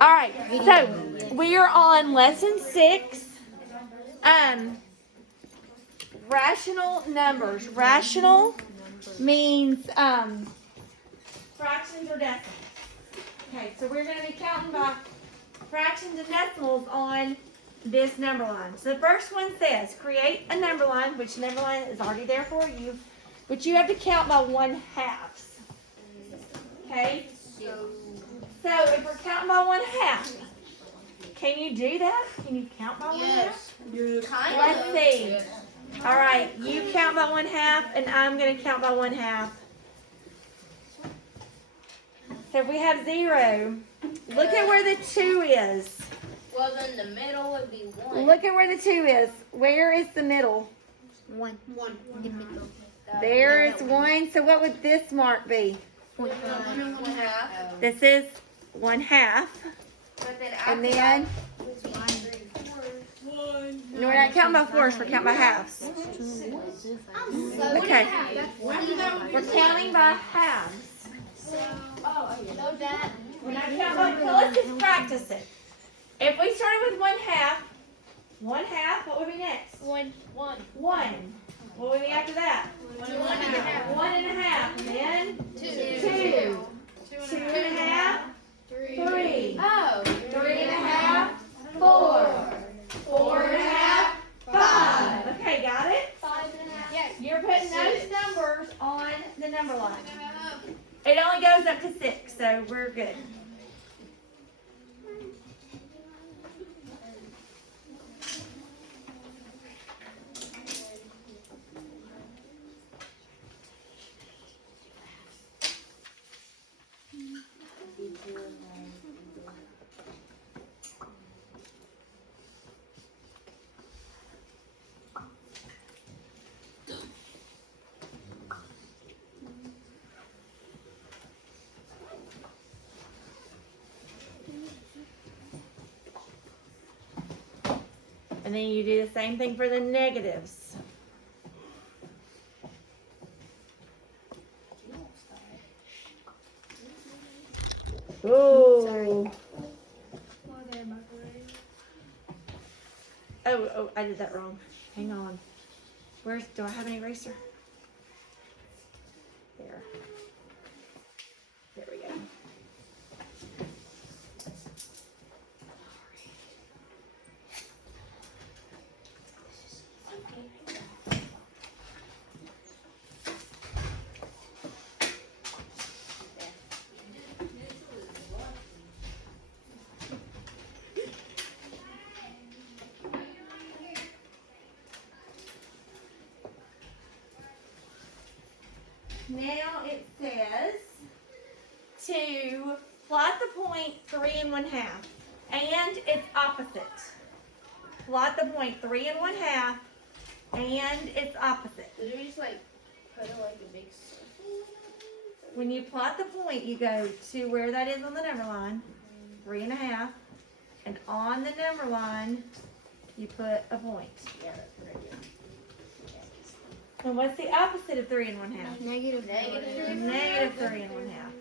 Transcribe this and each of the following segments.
All right, so we are on lesson 6. Rational numbers. Rational means fractions or decimals. Okay, so we're going to be counting by fractions and decimals on this number line. So the first one says create a number line, which number line is already there for you, but you have to count by 1/2. Okay? So if we're counting by 1/2, can you do that? Can you count by 1/2? Let's see. All right, you count by 1/2, and I'm going to count by 1/2. So if we have 0, look at where the 2 is. Well, then the middle would be 1. Look at where the 2 is. Where is the middle? 1. In the middle. There is 1. So what would this mark be? 1/2. This is 1/2. But then And then, no, we're not counting by fours, we're counting by halves. Okay. We're counting by halves. We're not counting by, so let's just practice it. If we started with 1/2, 1/2, what would be next? 1. 1. What would be after that? 1.5. And then 2. 2.5. 3. Oh. 3.5. 4. 4.5. 5. Okay, got it? 5.5. Yes. You're putting those numbers on the number line. It only goes up to 6, so we're good. And then you do the same thing for the negatives. Oh. Oh, I did that wrong. Hang on. Do I have an eraser? There. There we go. Now it says to plot the point 3 1/2 and its opposite. Plot the point 3 1/2 and its opposite. Did we just like put it like a big circle? When you plot the point, you go to where that is on the number line, 3 1/2, and on the number line, you put a point. Yeah, that's what I did. And what's the opposite of 3 1/2? Negative. Negative 3 1/2.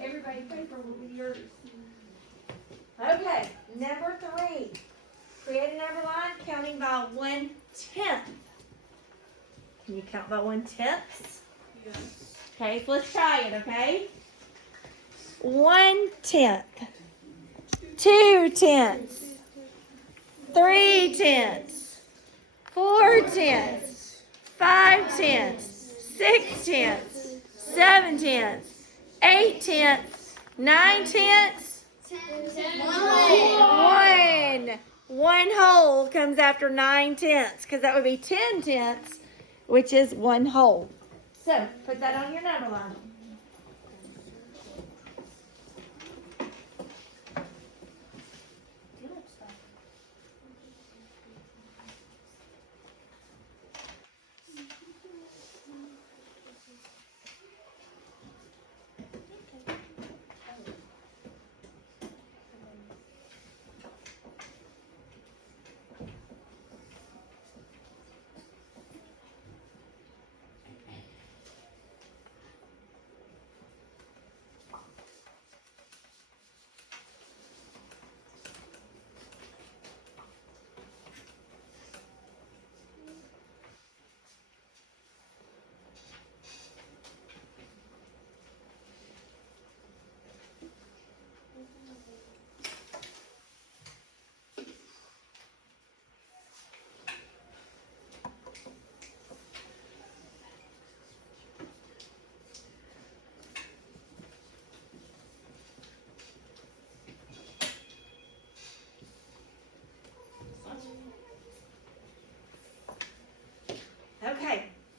Everybody's paper will be yours. Okay, number 3. Create a number line counting by 1/10. Can you count by 1/10? Yes. Okay, so let's try it, okay? 1/10. 2/10. 3/10. 4/10. 5/10. 6/10. 7/10. 8/10. 9/10. 1. 1 whole comes after 9/10, because that would be 10/10, which is 1 whole. So put that on your number line.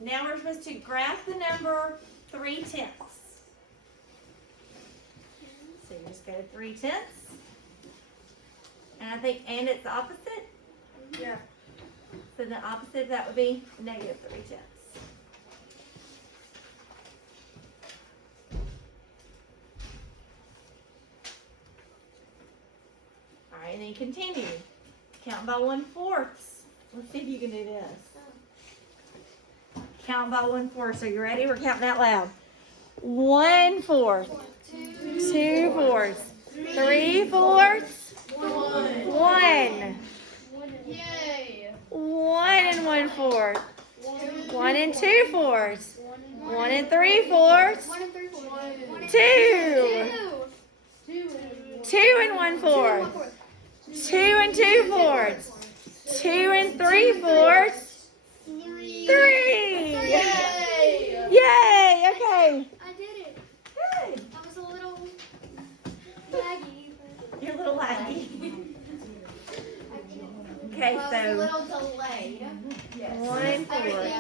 Now we're supposed to graph the number 3/10. So you just go 3/10. And I think, and it's opposite. Yeah. So the opposite of that would be negative 3/10. All right, and then continue. Count by 1/4. Let's see if you can do this. Count by 1/4. So you ready? We're counting out loud. 1/4, 2/4, 3/4, 1. Yay. 1 and 1/4. 1 and 2/4. 1 and 3/4. 1 and 3/4. 2. 2. 2 and 1/4. 2 and 2/4. 2 and 3/4. 3. Yay. Yay! Okay. I did it. Good. I was a little laggy. You're a little laggy. I did it. Okay, A so little delayed. Yes. 1/4,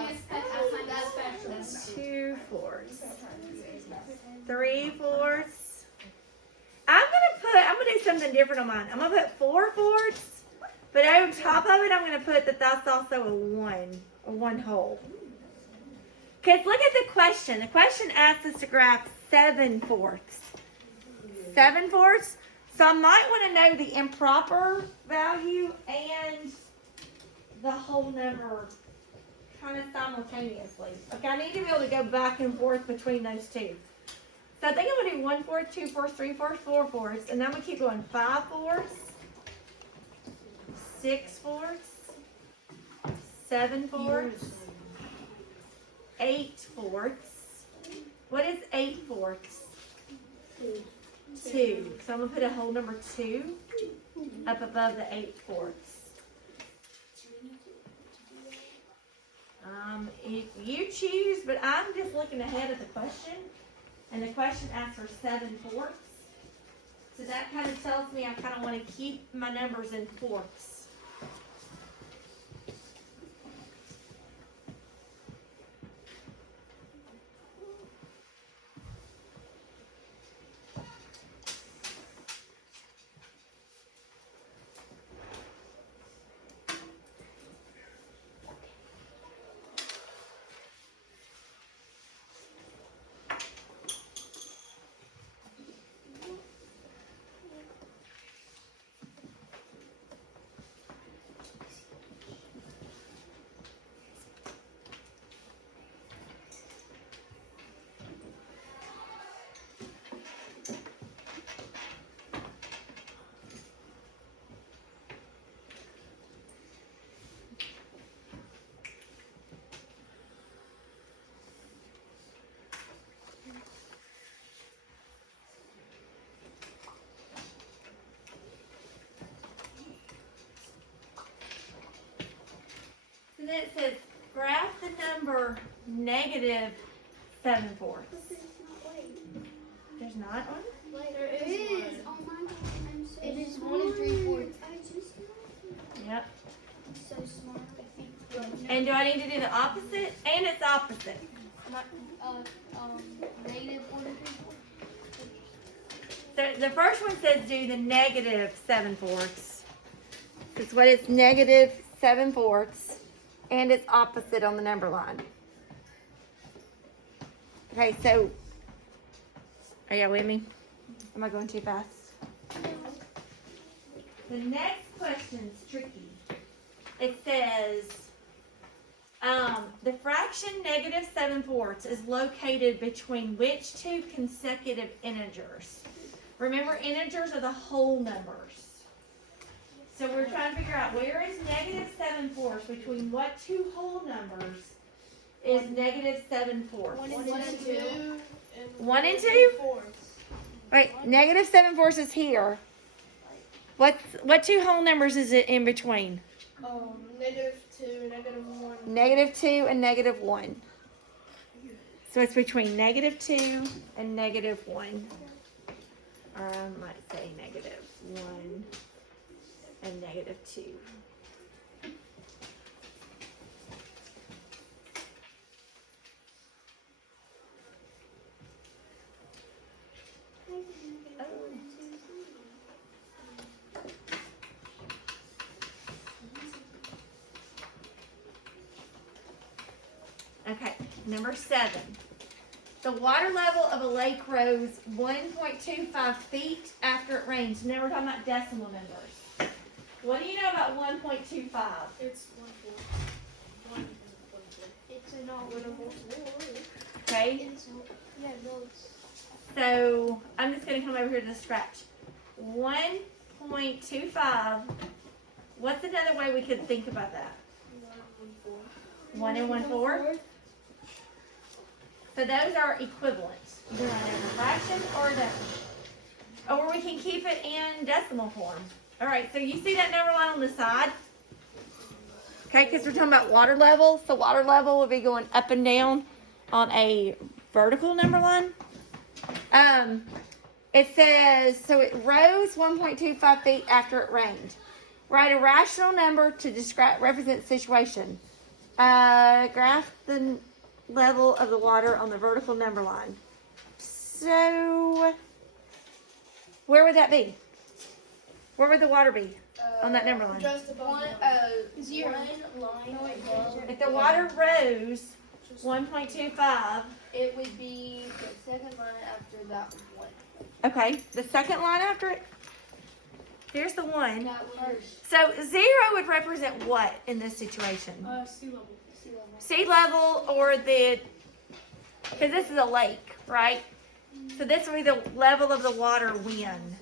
That's special. 2/4, 3/4. I'm gonna do something different on mine. I'm gonna put 4/4, but over top of it, I'm gonna put that that's also a 1 whole. Cause look at the question. The question asks us to graph 7/4. 7/4. So I might want to know the improper value and the whole number kind of simultaneously. Okay, I need to be able to go back and forth between those two. So I think I'm gonna do 1/4, 2/4, 3/4, 4/4, and then I'm gonna keep going 5/4, 6/4, 7/4, 8/4. What is 8/4? 2. So I'm gonna put a whole number 2 up above the 8/4. If you choose, but I'm just looking ahead of the question, and the question asks for 7/4. So that kind of tells me I kind of want to keep my numbers in fourths. And then it says graph the number negative 7/4. There's not one? There It is is. one. Oh my god. I'm so It is smart. 1 and 3/4. I just know. Yep. I'm so smart. And do I need to do the opposite? And it's opposite. Negative 1 and 3/4. So the first one says do the negative 7/4. It's what it's negative 7/4. And it's opposite on the number line. Okay, so are y'all with me? Am I going too fast? The next question's tricky. It says the fraction negative 7/4 is located between which two consecutive integers? Remember, integers are the whole numbers. So we're trying to figure out where is negative 7/4 between what two whole numbers is negative 7/4? 1 and 2. 1 and 2? Right, negative 7/4 is here. What two whole numbers is it in between? Negative 2, negative 1. Negative 2 and negative 1. So it's between negative 2 and negative 1. Or I might say negative 1 and negative 2. Number 7. The water level of a lake rose 1.25 feet after it rained. Now we're talking about decimal numbers. What do you know about 1.25? It's 1/4. 1 is 1/4. It's a not winnable. Okay, It's yeah, no, it's so I'm just going to come over here to the scratch. 1.25. What's another way we could think about that? 1 and 1/4. So those are equivalent. You can write it in a fraction or a decimal. Or we can keep it in decimal form. All right, so you see that number line on the side? Okay, because we're talking about water level. So water level will be going up and down on a vertical number line. It says, so it rose 1.25 feet after it rained. Write a rational number to describe represent the situation. Graph the level of the water on the vertical number line. So, where would that be? Where would the water be on that number line? Just above one, 1. zero. One line above, If the water rose 1.25, it would be the second line after that one. okay, the second line after it, here's the one. That one. So 0 would represent what in this situation? Sea level. Sea level. Sea level or the, because this is a lake, right? So this would be the level of the water when.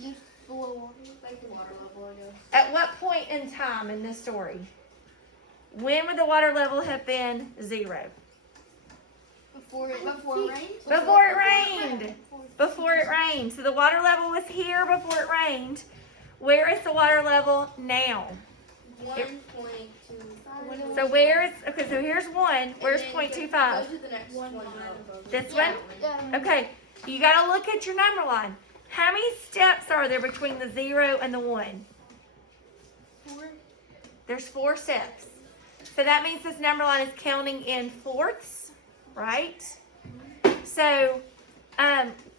just below water. Like the water level, I guess. At what point in time in this story? When would the water level have been 0? Before it rained. Before it rained. Before it rained. So the water level was here before it rained. Where is the water level now? 1.25. So where's, okay, so here's 1. Where's And then 0.25? Go to the next one above. This That one? Yeah. Okay, you gotta look at your number line. How many steps are there between the 0 and the 1? 4. There's 4 steps. So that means this number line is counting in fourths, right? So,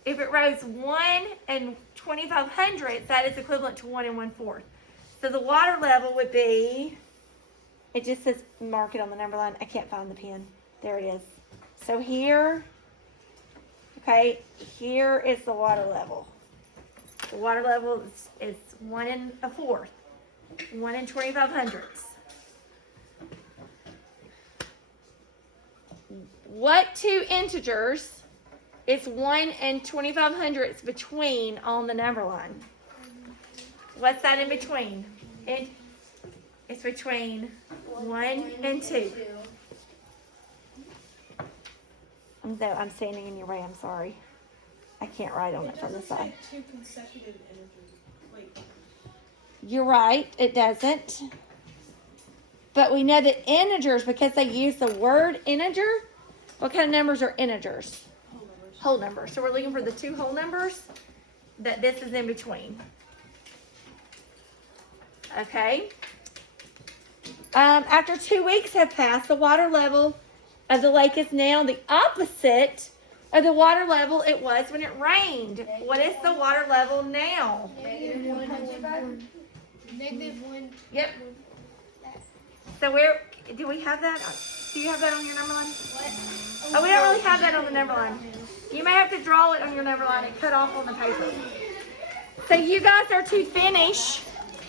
if it rose 1 and 25 hundredths, that is equivalent to 1 and 1/4. So the water level would be, it just says mark it on the number line. I can't find the pen. There it is. So here, okay, here is the water level. The water level is 1 and 1/4. 1 and 25 hundredths. What two integers is 1 and 25 hundredths between on the number line? What's that in between? It's between 1 and 2. I'm standing in your way, I'm sorry. I can't write on it from the side. 2 consecutive integers. Wait. You're right, it doesn't. But we know that integers, because they use the word integer, what kind of numbers are integers? Whole numbers. Whole numbers. So we're looking for the 2 whole numbers that this is in between. Okay. After 2 weeks have passed, the water level of the lake is now the opposite of the water level it was when it rained. What is the water level now? Negative 1.25. -1. Yep. So where, do we have that? Do you have that on your number line? Oh, we don't really have that on the number line. You may have to draw it on your number line and cut off on the paper. So you guys are to finish